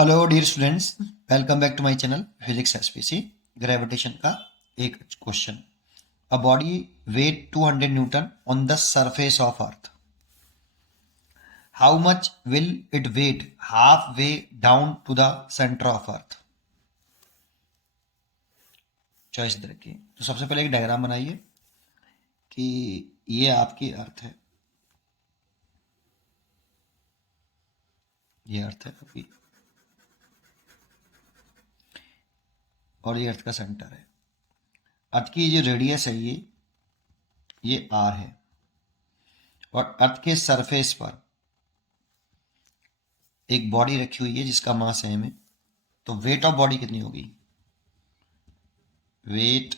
Hello dear students, welcome back to my channel physics SPC. Gravitation का एक question. A body weight 200 newton on the surface of earth. How much will it weigh half way down to the centre of earth. Choice दे रखी है। तो सबसे पहले एक diagram बनाइए कि ये आपकी अर्थ है, ये अर्थ है आपकी, और ये अर्थ का सेंटर है। अर्थ की जो रेडियस है ये आर है, और अर्थ के सरफेस पर एक बॉडी रखी हुई है जिसका मास है में। तो वेट ऑफ बॉडी कितनी होगी? Weight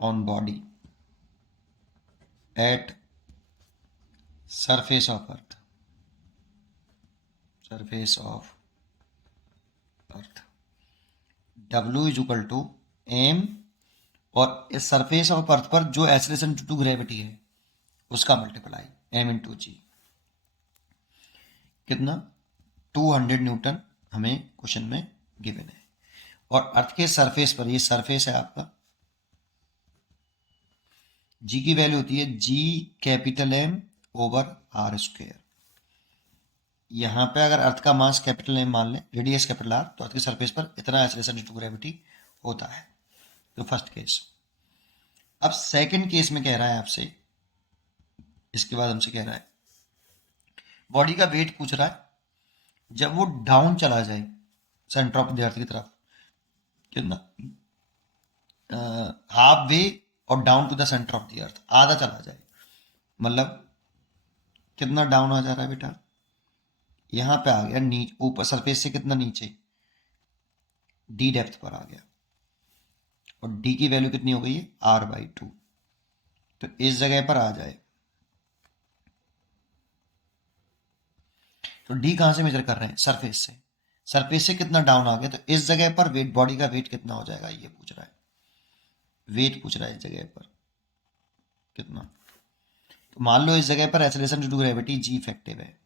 on body at surface of earth, surface of earth, W is equal to M, और इस सरफेस ऑफ अर्थ पर जो एक्सीलरेशन ड्यू टू ग्रेविटी है उसका मल्टीप्लाई m इंटू जी। कितना? 200 न्यूटन हमें क्वेश्चन में गिवन है, और अर्थ के सरफेस पर, ये सरफेस है आपका, जी की वैल्यू होती है G capital M over R square. यहाँ पे अगर अर्थ का मास कैपिटल एम मान लें, रेडियस कैपिटल आर, तो अर्थ के सरफेस पर इतना एक्सीलरेशन ड्यू टू ग्रेविटी होता है। तो फर्स्ट केस। अब सेकंड केस में कह रहा है आपसे, इसके बाद हमसे कह रहा है बॉडी का वेट पूछ रहा है जब वो डाउन चला जाए सेंटर ऑफ द अर्थ की तरफ, कितना? हाफ वे और down to the centre of the earth, आधा चला जाए, मतलब कितना डाउन आ जा रहा है बेटा? यहां पे आ गया नीचे, ऊपर सरफेस से कितना नीचे, डी डेप्थ पर आ गया, और डी की वैल्यू कितनी हो गई है? r/2। तो इस जगह पर आ जाए, तो डी कहां से मेजर कर रहे हैं? सरफेस से। सरफेस से कितना डाउन आ गया, तो इस जगह पर वेट, बॉडी का वेट कितना हो जाएगा ये पूछ रहा है। वेट पूछ रहा है इस जगह पर कितना। तो मान लो इस जगह पर acceleration due to gravity G effective है।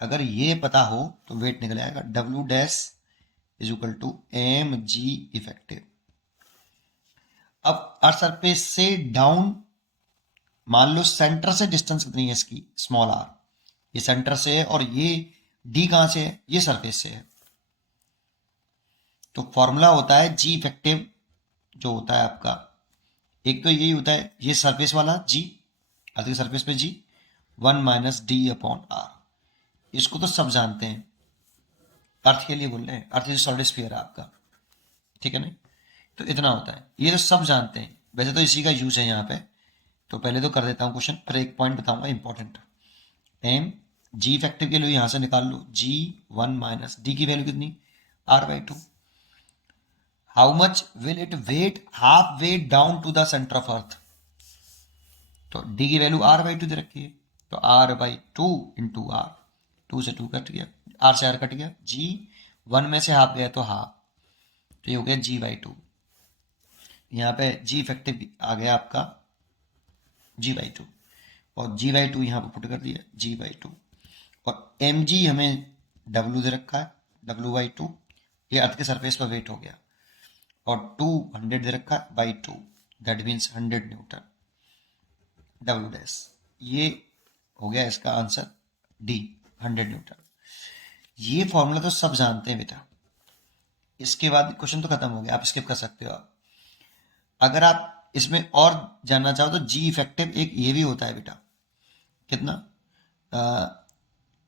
अगर ये पता हो तो वेट निकल आएगा W dash is equal to M G effective. अब अर्थ सरफेस से डाउन, मान लो सेंटर से डिस्टेंस कितनी है इसकी? Small are. ये सेंटर से है, और ये डी कहां से है? ये सरफेस से है। तो फॉर्मूला होता है जी इफेक्टिव, जो होता है आपका, एक तो यही होता है, ये सरफेस वाला जी, अर्थ की सरफेस पे जी, 1 माइनस डी अपॉन आर। इसको तो सब जानते हैं, अर्थ के लिए बोल रहे हैं, अर्थ जो सॉलिड स्फीयर है आपका, ठीक है ना? तो इतना होता है, ये तो सब जानते हैं, वैसे तो इसी का यूज है यहाँ पे। तो पहले तो कर देता हूँ क्वेश्चन, फिर एक पॉइंट बताऊंगा इंपॉर्टेंट। एम जी इफेक्टिव के लिए यहाँ से निकाल लो, जी 1 माइनस डी की वैल्यू कितनी? r/2। How much will it weigh half way down to the centre of earth. तो डी की वैल्यू r/2 दे रखी है, तो r/2 इंटू आर, 2 से 2 कट गया, r से r कट गया, जी 1 में से हाफ गया तो हाफ, तो ये हो गया g/2। यहाँ पे जी इफेक्टिव आ गया आपका g/2, और g/2 यहाँ पे पुट कर दिया g/2, और mg हमें w दे रखा है, w/2, ये अर्थ के सरफेस पर वेट हो गया, और 200 दे रखा है by 2, that means 100 Newton, w dash. ये हो गया इसका आंसर डी, 100 न्यूटन। ये फॉर्मूला तो सब जानते हैं बेटा। इसके बाद क्वेश्चन तो खत्म हो गया, आप स्किप कर सकते हो। आप अगर आप इसमें और जानना चाहो तो जी इफेक्टिव एक ये भी होता है बेटा, कितना?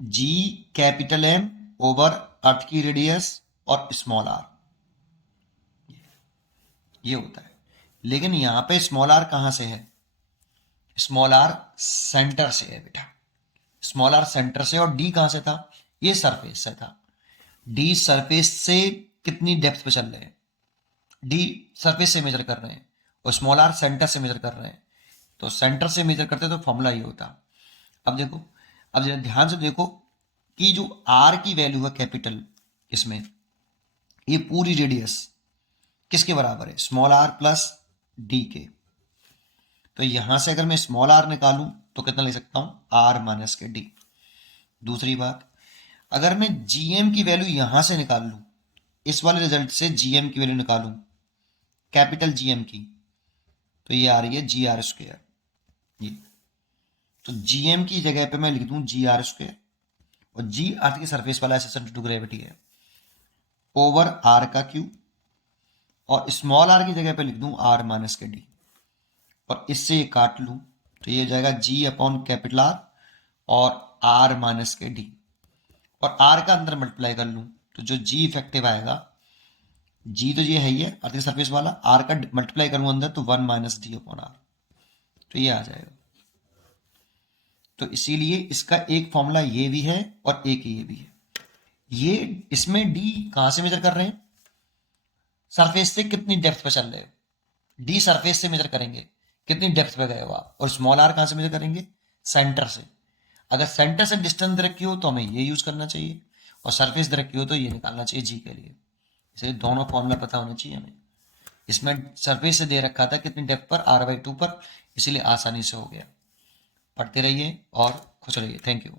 जी कैपिटल एम ओवर अर्थ की रेडियस और स्मॉल आर, ये होता है। लेकिन यहां पे स्मॉल आर कहां से है? स्मॉल आर सेंटर से है बेटा, स्मॉल आर सेंटर से, और डी कहां से था? ये सरफेस से था। डी सरफेस से कितनी डेप्थ पे चल रहे हैं? डी सरफेस से मेजर कर रहे हैं, और स्मॉल आर सेंटर से मेजर कर रहे हैं। तो सेंटर से मेजर करते तो फॉर्मूला ये होता। अब देखो, अब ध्यान से देखो कि जो आर की वैल्यू है कैपिटल, इसमें ये पूरी रेडियस किसके बराबर है? स्मॉल आर प्लस डी के। तो यहां से अगर मैं स्मॉल आर निकालूं तो कितना ले सकता हूं? आर माइनस के डी। दूसरी बात, अगर मैं जीएम की वैल्यू यहां से निकाल लूं, इस वाले रिजल्ट से जीएम की वैल्यू निकालूं, कैपिटल जीएम की, तो ये आ रही है जी आर स्क्वेयर। ये तो जीएम की जगह पे मैं लिख दूं जी आर स्क्वेयर, और जी अर्थ की सरफेस वाला एसेसन ड्यू टू ग्रेविटी है, ओवर आर का क्यू, और स्मॉल आर की जगह पे लिख दूं आर माइनस के डी, और इससे ये काट लूं तो ये हो जाएगा जी अपॉन कैपिटल आर और आर माइनस के डी, और आर का अंदर मल्टीप्लाई कर लूं तो जो जी इफेक्टिव आएगा, जी तो ये है ही है अर्थ की सरफेस वाला, आर का मल्टीप्लाई करूं अंदर तो 1 माइनस डी अपॉन आर, तो ये आ जाएगा। तो इसीलिए इसका एक फॉर्मूला ये भी है और एक ये भी है। ये इसमें डी कहां से मेजर कर रहे हैं, सरफेस से कितनी डेप्थ पे चल रहे हो, डी सरफेस से मेजर करेंगे कितनी डेप्थ पे गए हो आप, और स्मॉल आर कहां से मेजर करेंगे, सेंटर से। अगर सेंटर से डिस्टेंस दे रखी हो तो हमें ये यूज करना चाहिए, और सरफेस दे रखी हो तो ये निकालना चाहिए जी के लिए। इसलिए दोनों फॉर्मूला पता होना चाहिए हमें। इसमें सरफेस से दे रखा था कितनी डेप्थ पर, r/2 पर, इसीलिए आसानी से हो गया। पढ़ते रहिए और खुश रहिए। Thank you.